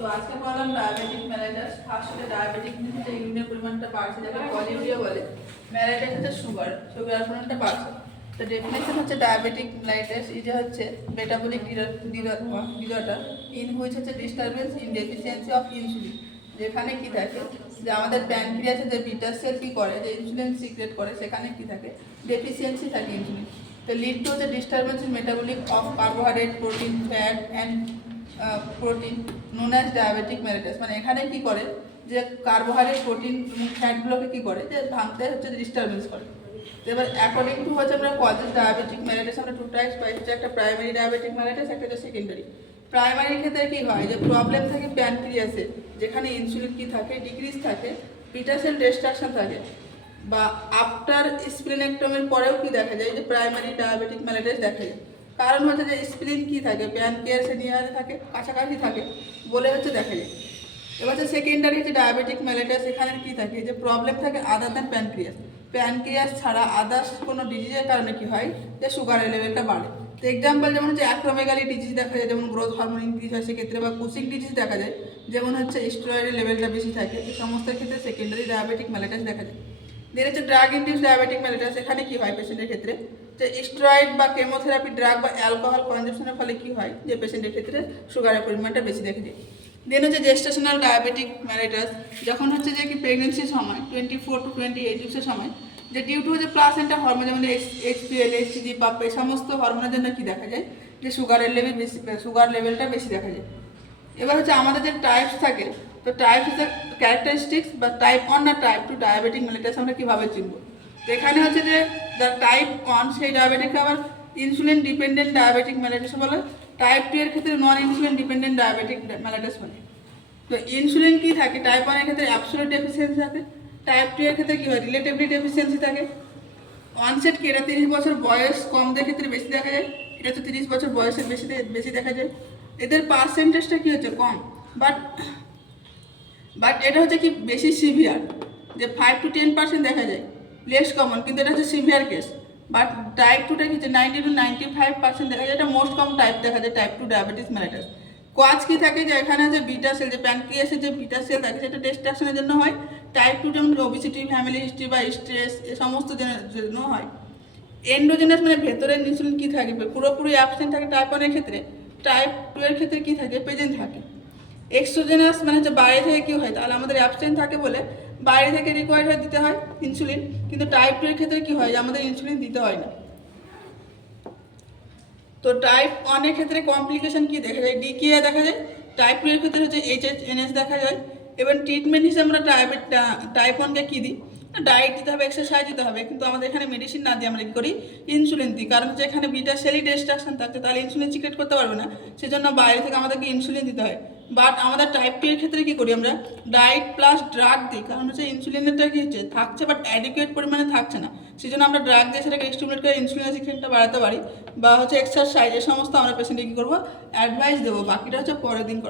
তো আজকে বললাম ডায়াবেটিক ম্যালাইটাস। ফার্স্টে ডায়াবেটিক যে ইউরিনের পরিমাণটা বাড়ছে, যাকে পলিউরিয়া বলে। ম্যালাইটাস হচ্ছে সুগার পরিমাণটা বাড়ছে। তো ডেফিনেশন হচ্ছে ডায়াবেটিক ম্যালাইটাস ইজ হচ্ছে মেটাবলিক ডিসঅর্ডার ইন হুইচ হচ্ছে disturbance in deficiency of insulin. যেখানে কি থাকে যে আমাদের প্যানক্রিয়াসে যে বিটা সেল কি করে, যে ইনসুলিন সিক্রেট করে, সেখানে কি থাকে ডেফিসিয়েন্সি থাকে ইনসুলিন। তো লিড টু হচ্ছে disturbance in metabolic of carbohydrate, protein, fat and protein known as diabetic mellitus. মানে এখানে কি করে যে কার্বোহাইড্রেট, প্রোটিন, ফ্যাটগুলোকে কি করে যে ভাঙতে হচ্ছে ডিস্টারবেন্স করে। এবার অ্যাকর্ডিং টু হচ্ছে আমরা কজেস ডায়াবেটিক মেলাইটাস আমরা টু টাইপস পাই, হচ্ছে একটা প্রাইমারি ডায়াবেটিক মেলাইটাস, একটা হচ্ছে সেকেন্ডারি। প্রাইমারির ক্ষেত্রে কি হয় যে প্রবলেম থাকে প্যানক্রিয়াসে, যেখানে ইনসুলিন কি থাকে ডিক্রিজ থাকে, বিটা সেল ডিস্ট্রাকশন থাকে, বা আফটার স্প্লিনেক্টমির পরেও কি দেখা যায় যে প্রাইমারি ডায়াবেটিক মেলাইটাস দেখা যায়। কারণ হচ্ছে যে স্প্লিন কি থাকে প্যানক্রিয়াসে নিয়ারে থাকে, কাছাকাছি থাকে বলে হচ্ছে দেখা যায়। এবার হচ্ছে সেকেন্ডারি হচ্ছে ডায়াবেটিক মেলাইটাস। এখানে কি থাকে যে প্রবলেম থাকে আদার দ্যান প্যানক্রিয়াস ছাড়া আদার্স কোনো ডিজিজের কারণে কি হয় যে সুগারের লেভেলটা বাড়ে। তো এক্সাম্পল যেমন হচ্ছে অ্যাক্রোমেগালি ডিজিজ দেখা যায়, যেমন গ্রোথ হরমোন ইনক্রিজ হয় সেক্ষেত্রে, বা কুসিং ডিজিজ দেখা যায়, যেমন হচ্ছে স্টেরয়েডের লেভেলটা বেশি থাকে। এই সমস্ত ক্ষেত্রে সেকেন্ডারি ডায়াবেটিক মেলাইটাস দেখা যায়। দেন হচ্ছে ড্রাগ ইনডিউসড ডায়াবেটিক মেলাইটাস। এখানে কি হয় পেশেন্টের ক্ষেত্রে যে স্টেরয়েড বা কেমোথেরাপি ড্রাগ বা অ্যালকোহল কনজাম্পশনের ফলে কি হয় যে পেশেন্টের ক্ষেত্রে সুগারের পরিমাণটা বেশি দেখা যায়। দেন হচ্ছে জেস্টেশনাল ডায়াবেটিক মেলাইটাস। যখন হচ্ছে যে কি প্রেগনেন্সির সময় 24 to 28 উইক্সের সময়, যে ডিউ টু হচ্ছে প্লাসেন্টা হরমোন যেমন HPL, HCG, পাপ, এই সমস্ত হরমোনের জন্য কি দেখা যায় যে সুগার লেভেলটা বেশি দেখা যায়। এবার হচ্ছে আমাদের যে টাইপস থাকে, তো টাইপস হচ্ছে ক্যারেক্টারিস্টিক্স বা টাইপ 1 না টাইপ 2 ডায়াবেটিক মেলাইটাস আমরা কীভাবে চিনব। তো এখানে হচ্ছে যে টাইপ 1 সেই ডায়াবেটিক আবার ইনসুলিন ডিপেন্ডেন্ট ডায়াবেটিক মেলাইটাস বলে, টাইপ 2 এর ক্ষেত্রে নন ইনসুলিন ডিপেন্ডেন্ট ডায়াবেটিক মেলাইটাস বলে। তো ইনসুলিন কি থাকে টাইপ 1 এর ক্ষেত্রে অ্যাবসোলিউট ডেফিসিয়েন্সি থাকে, টাইপ 2 এর ক্ষেত্রে কি হয় রিলেটিভলি ডেফিসিয়েন্সি থাকে। অনসেট কি এটা 30 বছর বয়স কমদের ক্ষেত্রে বেশি দেখা যায়, এটা তো 30 বছর বয়সের বেশি দেখা যায়। এদের পার্সেন্টেজটা কি হচ্ছে কম, বাট এটা হচ্ছে কি বেশি সিভিয়ার, যে 5 to 10% দেখা যায়, লেস কমন, কিন্তু এটা হচ্ছে সিভিয়ার কেস। বাট টাইপ 2টা কি হচ্ছে 90 to 95% দেখা যায়, এটা মোস্ট কম টাইপ দেখা যায় টাইপ 2 ডায়াবেটিস মেলাইটাস। কজ কি থাকে যে এখানে যে বিটা সেল, যে প্যানক্রিয়াসের যে বিটা সেল থাকে সেটা ডিস্ট্রাকশনের জন্য হয়। টাইপ 2 যেমন ওবেসিটি, ফ্যামিলি হিস্ট্রি বা স্ট্রেস, এ সমস্ত জন্য হয়। এন্ডোজেনাস মানে ভেতরের ইনসুলিন কি থাকে পুরোপুরি অ্যাবসেন্ট থাকে টাইপ 1 এর ক্ষেত্রে, টাইপ 2 এর ক্ষেত্রে কি থাকে প্রেজেন্ট থাকে। এক্সোজেনাস মানে হচ্ছে বাইরে থেকে কি হয়, তাহলে আমাদের অ্যাবসেন্ট থাকে বলে বাইরে থেকে রিকোয়ার্ড হয়ে দিতে হয় ইনসুলিন, কিন্তু টাইপ 2 এর ক্ষেত্রে কি হয় আমাদের ইনসুলিন দিতে হয় না। তো টাইপ 1 এর ক্ষেত্রে কমপ্লিকেশন কি দেখা যায়, ডিকিএ দেখা যায়। টাইপ 2 এর ক্ষেত্রে হচ্ছে HHNS দেখা যায়। এবং ট্রিটমেন্ট হিসেবে আমরা টাইপ 1কে কী দিই, ডায়েট দিতে হবে, এক্সারসাইজ দিতে হবে, কিন্তু আমাদের এখানে মেডিসিন না দিয়ে আমরা কী করি ইনসুলিন দিই। কারণ হচ্ছে এখানে বিটা সেলই ডিস্ট্রাকশন থাকছে, তাহলে ইনসুলিন সিক্রেট করতে পারবে না, সেজন্য বাইরে থেকে আমাদেরকে ইনসুলিন দিতে হয়। বাট আমাদের টাইপ 2 এর ক্ষেত্রে কী করি আমরা ডায়েট প্লাস ড্রাগ দিই, কারণ হচ্ছে ইনসুলিনেরটা কী হচ্ছে থাকছে বাট অ্যাডিকুয়েট পরিমাণে থাকছে না, সেজন্য আমরা ড্রাগ দিয়ে সেটাকে স্টিমুলেট করে ইনসুলিনের সিক্রেটটা বাড়াতে পারি, বা হচ্ছে এক্সারসাইজ, এ সমস্ত আমরা পেশেন্টকে কী করবো অ্যাডভাইস দেবো, বাকিটা হচ্ছে পরের দিন করানো।